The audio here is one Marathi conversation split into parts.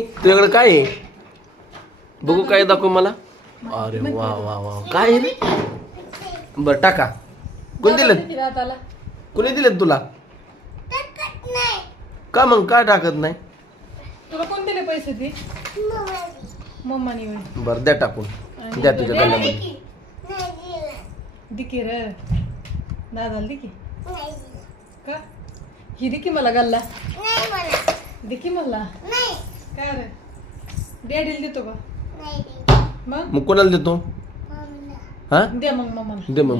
तुझ्याकडे काय आहे? बघू काय दाखव मला. अरे वा वा वा काय आहे रे? बर टाका. कोणी दिलेत? कोणी दिलेत तुला? का मग काय टाकत नाही? तुला कोण दिले पैसे ते? मम्मानी होय. बर द्या टाकून. द्या तुझ्या गल्ल्यामध्ये. दिकी रे दादाला दिकी का ही दिकी मला गल्ला दिकी मला काय रे डॅडीला देतो का मग कोणाला देतो? हा दे मग मम्माला दे मग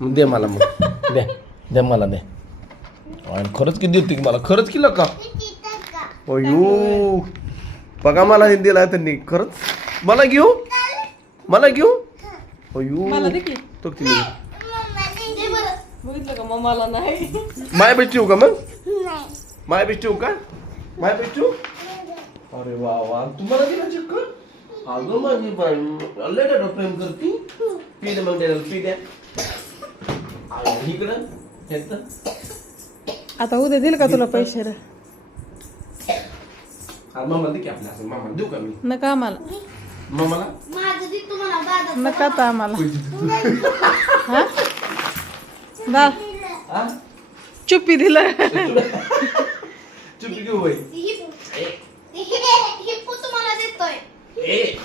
मग दे मला मग दे दे मला दे. आणि खरंच किती देते मला? खरंच किलो का? अयो बघा मला हे दिला त्यांनी. खरंच मला घेऊ अयो मला दिकी तो किती बघितलं का मम्माला नाही माय बेस्ट ठेवू का मग? माय बेस्ट ठेवू का? माय बेस्ट ठेवू? अरे वा वा तुम्हाला दिला चक्कर? अगं माझी बाई लय डाटा प्रेम करती. पी दे मग द्या पी द्या. इकडं ह्याचं. आता उद्या दिल का तुला पैसे रे? मामाला दे की आपल्या असं मामाला देऊ का मी? नका आम्हाला मामाला नका आता आम्हाला हा दा हा चुप्पी दिलं चुप घेऊ बाई. ए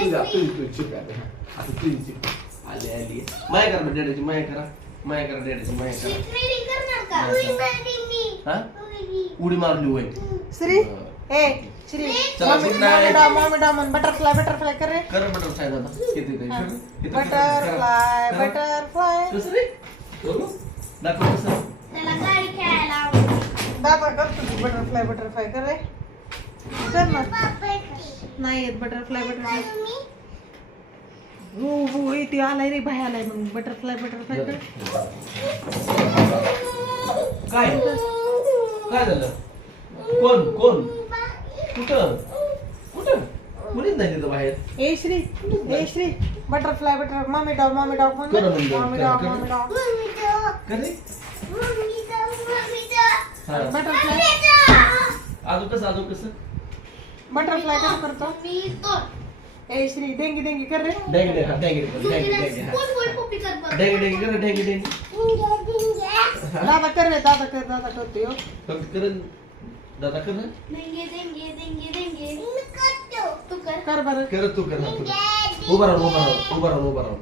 तुझ्या तू चुप आहे. आता तू चुप आली आली माया करा डॅडीची माया करा डॅडीची माया करा. हा उडी मारली होय. श्री ए श्री चला, good night. मॉमी बटरफ्लाय कर रे कर बटरफ्लाय दादा. किती काय बटरफ्लाय कसं रे? करू दाखव कसं. दादा कर तू बटरफ्लाय कर रे कर ना नाही येत बटरफ्लाय हो ते आलाय रे बाहेर आलाय मग बटरफ्लाय कर काय काय झालं? कोण कुठं मुलीच नाही तिथं बाहेर. ए श्री बटरफ्लाय मॉमी डॉग म्हण कर म्हणजे, मॉमी कर. डॉग करे हा बटरफ्लाय अजून कसं बटरफ्लाय कसं करतो? ए श्री डेंगी कर रे डेंगी दादा कर रे दादा करतो यो. दादा कर ना. कर बरं कर तू कर. उभा राहून